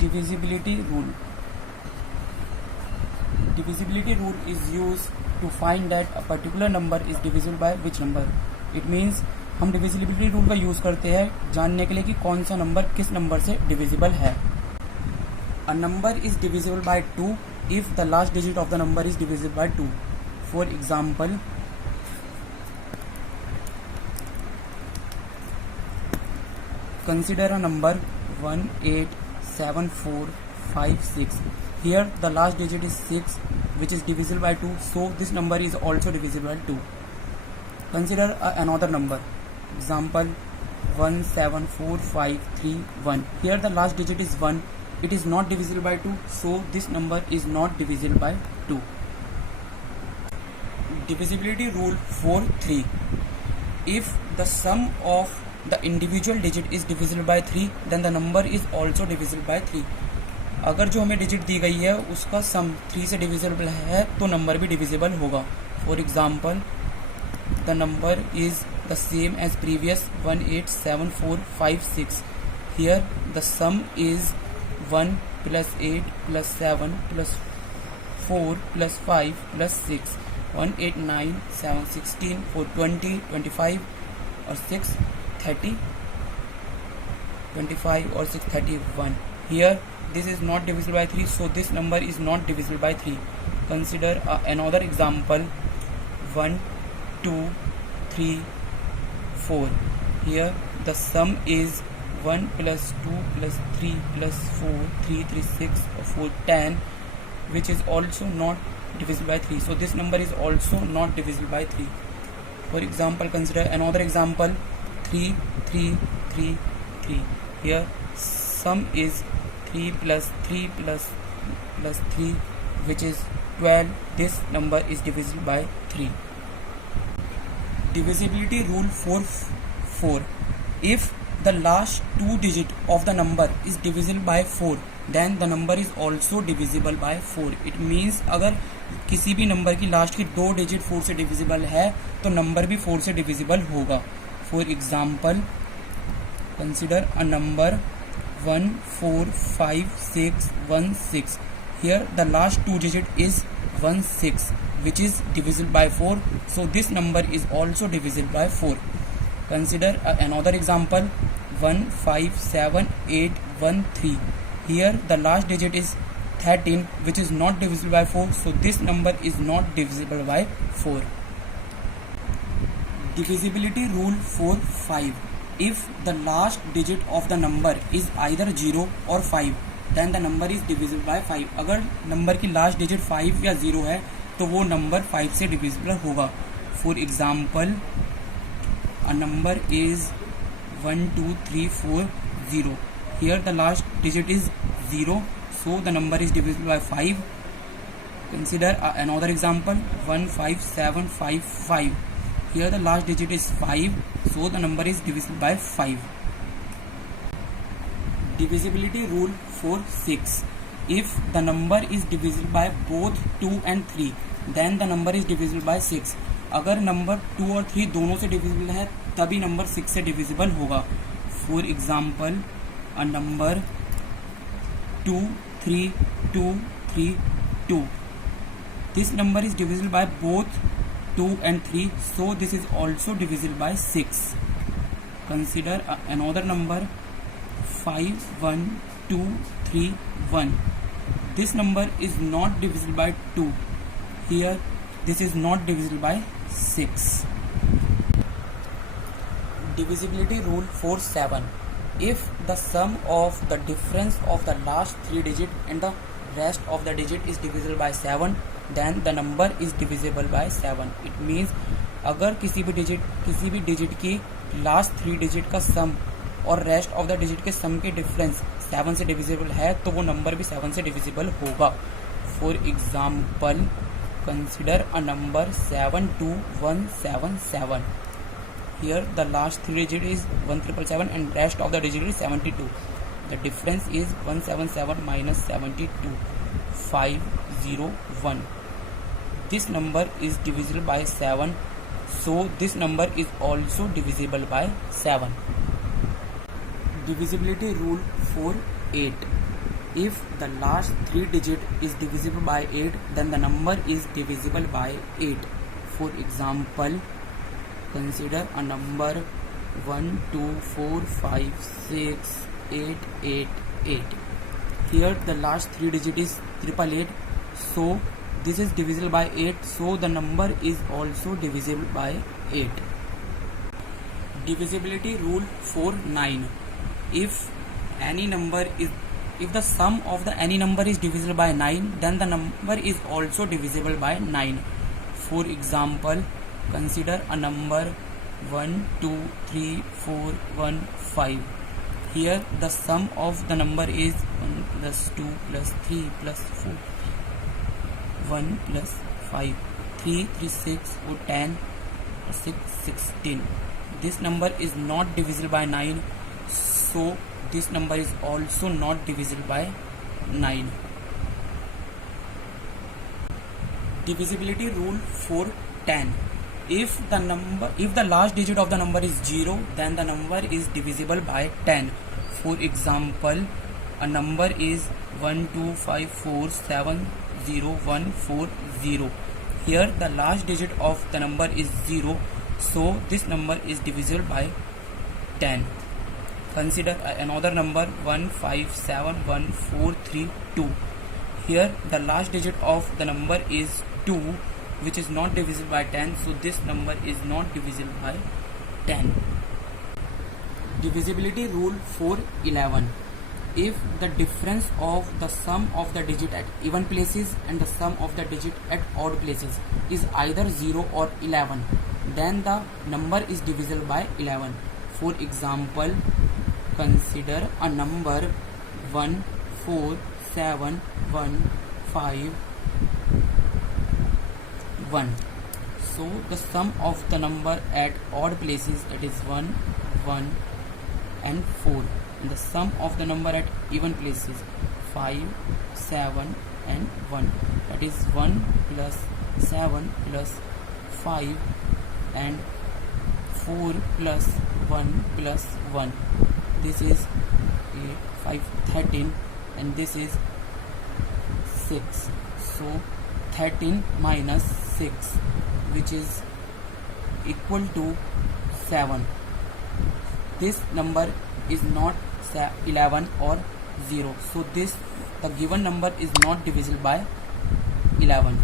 Divisibility rule. Divisibility rule is used to find that a particular number is divisible by which number. It means हम divisibility rule का use करते हैं जानने के लिए कि कौन सा नंबर किस नंबर से डिविजिबल है. A number is divisible by 2 if the last digit of the number is divisible by 2. For example, consider a number 18745 Here the last digit is 6, which is divisible by 2, so this number is also divisible by 2. Consider another number, example 17453 Here the last digit is 1. It is not divisible by 2, so this number is not divisible by 2. Divisibility rule 4.3. If the sum of the individual digit is divisible by 3, then the number is also divisible by 3. अगर जो हमें digit दी गई है उसका सम 3 से divisible है तो number भी डिविजिबल होगा. For example, the number is the same as previous 18745 here the sum is 1 plus 8 plus 7 plus 4 plus 5 plus 6 1 8 9 7 16 4 20 25 और 6 30 25 और 6 31. Here this is not divisible by 3, so this number is not divisible by 3. Consider another example 1 2 3 4. Here the sum is 1 plus 2 plus 3 plus 4 3 3 6 4 10, which is also not divisible by 3, so this number is also not divisible by 3. For example, consider another example 3 3 3 3. Here sum is 3 plus 3 plus 3, which is 12. This number is divisible by 3. Divisibility rule 4. If the last two digit of the number is divisible by 4, then the number is also divisible by 4. It means अगर किसी भी number की last की दो digit 4 से divisible है तो number भी 4 से डिविजिबल होगा. For example, consider a number 145616. Here the last two digit is 16, which is divisible by 4, so this number is also divisible by 4. Consider another example 157813. Here the last digit is 13, which is not divisible by 4, so this number is not divisible by 4. Divisibility rule 4.5. If the last digit of the number is either 0 or 5, then the number is divisible by 5. अगर number की last digit 5 या 0 है तो वो number 5 से divisible होगा. For example, a number is 12340. Here the last digit is 0, so the number is divisible by 5. Consider another example 15755. Here the last digit is 5, so the number is divisible by 5. Divisibility rule 4.6. If the number is divisible by both 2 and 3, then the number is divisible by 6. अगर number 2 और 3 दोनों से divisible है तभी number 6 से divisible होगा. For example, a number 23232. This number is divisible by both 2 and 3, so this is also divisible by 6. Consider another number 51231. This number is not divisible by 2. Here this is not divisible by 6. Divisibility rule 4.7. If the sum of the difference of the last 3 digit and the rest of the digit is divisible by 7, then the number is divisible by 7. It means अगर किसी भी digit की last 3 digit का सम और rest of the digit के सम के difference 7 से divisible है तो वो नंबर भी 7 से डिविजिबल होगा. For example, consider a number 72177. Here the last 3 digit is 1777 and rest of the digit is 72. The difference is 177 minus 72, 501. This number is divisible by 7, so this number is also divisible by 7. Divisibility rule 4.8. If the last 3 digit is divisible by 8, then the number is divisible by 8. For example, consider a number 1, 2, 4, 5, 6, 8, 8, 8. Here the last 3 digit is 888, so this is divisible by 8, so the number is also divisible by 8. Divisibility rule for 9. If the sum of the any number is divisible by 9, then the number is also divisible by 9. For example, consider a number 1, 2, 3, 4, 1, 5. Here the sum of the number is 1 plus 2 plus 3 plus 4, 1 plus 5, 3, 3, 6, 4, 10, 6, 16. This number is not divisible by 9, so this number is also not divisible by 9. Divisibility rule for 10. If the last digit of the number is 0, then the number is divisible by 10. For example, a number is 1, 2, 5, 4, 7, 0, 1, 4, 0. Here the last digit of the number is 0, so this number is divisible by 10. Consider another number 1, 5, 7, 1, 4, 3, 2. Here the last digit of the number is 2, which is not divisible by 10, so this number is not divisible by 10. Divisibility rule for 11. If the difference of the sum of the digit at even places and the sum of the digit at odd places is either 0 or 11, then the number is divisible by 11. For example, consider a number 1, 4, 7, 1, 5, 1. So the sum of the number at odd places, that is 1, 1 and 4, and the sum of the number at even places 5, 7 and 1, that is 1 plus 7 plus 5 and 4 plus 1 plus 1. This is 8, 5, 13, and this is 6. So 13 minus 6, which is equal to 7. This number is not 11 or 0, so the given number is not divisible by 11.